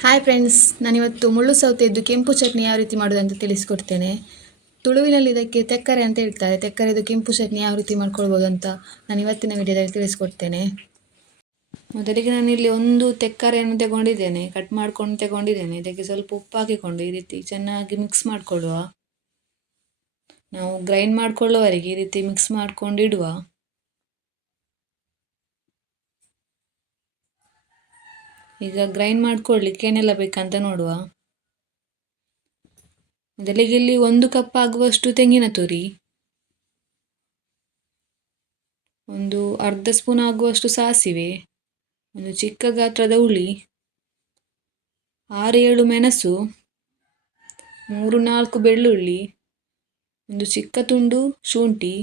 Hi friends, ನಾನಿವತ್ತು ಮುಳ್ಳು ಸೌತೆಯದ್ದು ಕೆಂಪು ಚಟ್ನಿ ಯಾವ ರೀತಿ ಮಾಡೋದು ಅಂತ ತಿಳಿಸ್ಕೊಡ್ತೇನೆ. ತುಳುವಿನಲ್ಲಿ ಇದಕ್ಕೆ ತೆಕ್ಕರೆ ಅಂತ ಹೇಳ್ತಾರೆ. ತೆಕ್ಕರೆದು ಕೆಂಪು ಚಟ್ನಿ ಯಾವ ರೀತಿ ಮಾಡ್ಕೊಳ್ಬೋದು ಅಂತ ನಾನು ಇವತ್ತಿನ ವಿಡಿಯೋದಲ್ಲಿ ತಿಳಿಸ್ಕೊಡ್ತೇನೆ. ಮೊದಲಿಗೆ ನಾನಿಲ್ಲಿ ಒಂದು ತೆಕ್ಕರೆಯನ್ನು ತಗೊಂಡಿದ್ದೇನೆ, ಕಟ್ ಮಾಡ್ಕೊಂಡು ತಗೊಂಡಿದ್ದೇನೆ. ಇದಕ್ಕೆ ಸ್ವಲ್ಪ ಉಪ್ಪು ಹಾಕಿಕೊಂಡು ಈ ರೀತಿ ಚೆನ್ನಾಗಿ ಮಿಕ್ಸ್ ಮಾಡಿಕೊಳ್ಳುವ. ನಾವು ಗ್ರೈಂಡ್ ಮಾಡಿಕೊಳ್ಳುವವರೆಗೆ ಈ ರೀತಿ ಮಿಕ್ಸ್ ಮಾಡ್ಕೊಂಡು ಇಡುವ. ಈಗ ಗ್ರೈಂಡ್ ಮಾಡ್ಕೊಳ್ಳಿಕ್ಕೆ ಏನೆಲ್ಲ ಬೇಕಂತ ನೋಡುವ. ಮೊದಲಿಗೆ ಇಲ್ಲಿ 1 ಕಪ್ ಆಗುವಷ್ಟು ತೆಂಗಿನ ತುರಿ, ಒಂದು ಅರ್ಧ ಸ್ಪೂನ್ ಆಗುವಷ್ಟು ಸಾಸಿವೆ, ಒಂದು ಚಿಕ್ಕ ಗಾತ್ರದ ಹುಳಿ, 6-7 ಮೆಣಸು, 3-4 ಬೆಳ್ಳುಳ್ಳಿ, ಒಂದು ಚಿಕ್ಕ ತುಂಡು ಶುಂಠಿ.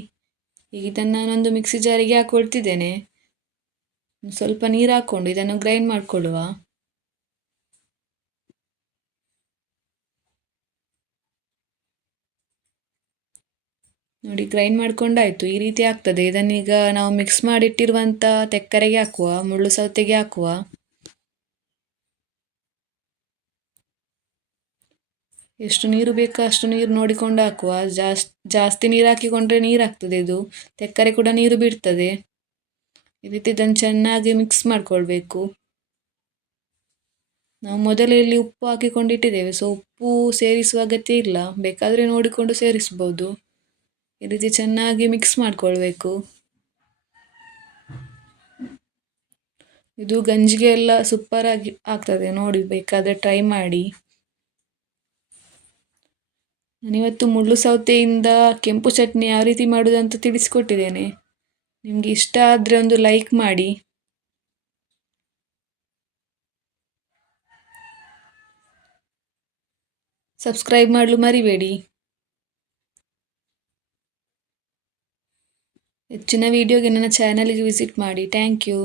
ಈಗ ಇದನ್ನು ನಾನೊಂದು ಮಿಕ್ಸಿ ಜಾರಿಗೆ ಹಾಕೊಳ್ತಿದ್ದೇನೆ. ಸ್ವಲ್ಪ ನೀರು ಹಾಕ್ಕೊಂಡು ಇದನ್ನು ಗ್ರೈಂಡ್ ಮಾಡಿಕೊಳ್ಳುವ. ನೋಡಿ, ಗ್ರೈಂಡ್ ಮಾಡ್ಕೊಂಡಾಯ್ತು. ಈ ರೀತಿ ಆಗ್ತದೆ. ಇದನ್ನೀಗ ನಾವು ಮಿಕ್ಸ್ ಮಾಡಿಟ್ಟಿರುವಂಥ ತೆಕ್ಕರೆಗೆ ಹಾಕುವ, ಮುಳ್ಳು ಸೌತೆಗೆ ಹಾಕುವ. ಎಷ್ಟು ನೀರು ಬೇಕೋ ಅಷ್ಟು ನೀರು ನೋಡಿಕೊಂಡು ಹಾಕುವ. ಜಾಸ್ತಿ ನೀರು ಹಾಕಿಕೊಂಡ್ರೆ ನೀರಾಗ್ತದೆ, ಇದು ತೆಕ್ಕರೆ ಕೂಡ ನೀರು ಬಿಡ್ತದೆ. ಈ ರೀತಿ ಇದನ್ನು ಚೆನ್ನಾಗಿ ಮಿಕ್ಸ್ ಮಾಡ್ಕೊಳ್ಬೇಕು. ನಾವು ಮೊದಲೇ ಇಲ್ಲಿ ಉಪ್ಪು ಹಾಕಿಕೊಂಡಿಟ್ಟಿದ್ದೇವೆ, ಸೊ ಉಪ್ಪು ಸೇರಿಸುವ ಅಗತ್ಯ ಇಲ್ಲ, ಬೇಕಾದರೆ ನೋಡಿಕೊಂಡು ಸೇರಿಸ್ಬೋದು. ಈ ರೀತಿ ಚೆನ್ನಾಗಿ ಮಿಕ್ಸ್ ಮಾಡ್ಕೊಳ್ಬೇಕು. ಇದು ಗಂಜಿಗೆ ಎಲ್ಲ ಸೂಪರ್ ಆಗಿ ಆಗ್ತದೆ, ನೋಡಿ ಬೇಕಾದರೆ ಟ್ರೈ ಮಾಡಿ. ನಾನಿವತ್ತು ಮುಳ್ಳು ಸೌತೆಯಿಂದ ಕೆಂಪು ಚಟ್ನಿ ಯಾವ ರೀತಿ ಮಾಡೋದಂತ ತಿಳಿಸ್ಕೊಟ್ಟಿದ್ದೇನೆ. ನಿಮಗೆ ಇಷ್ಟ ಆದರೆ ಒಂದು ಲೈಕ್ ಮಾಡಿ. ಸಬ್ಸ್ಕ್ರೈಬ್ ಮಾಡಲು ಮರಿಬೇಡಿ. ಹೆಚ್ಚಿನ ವಿಡಿಯೋಗೆ ನನ್ನ ಚಾನಲ್ಗೆ ವಿಸಿಟ್ ಮಾಡಿ. Thank you.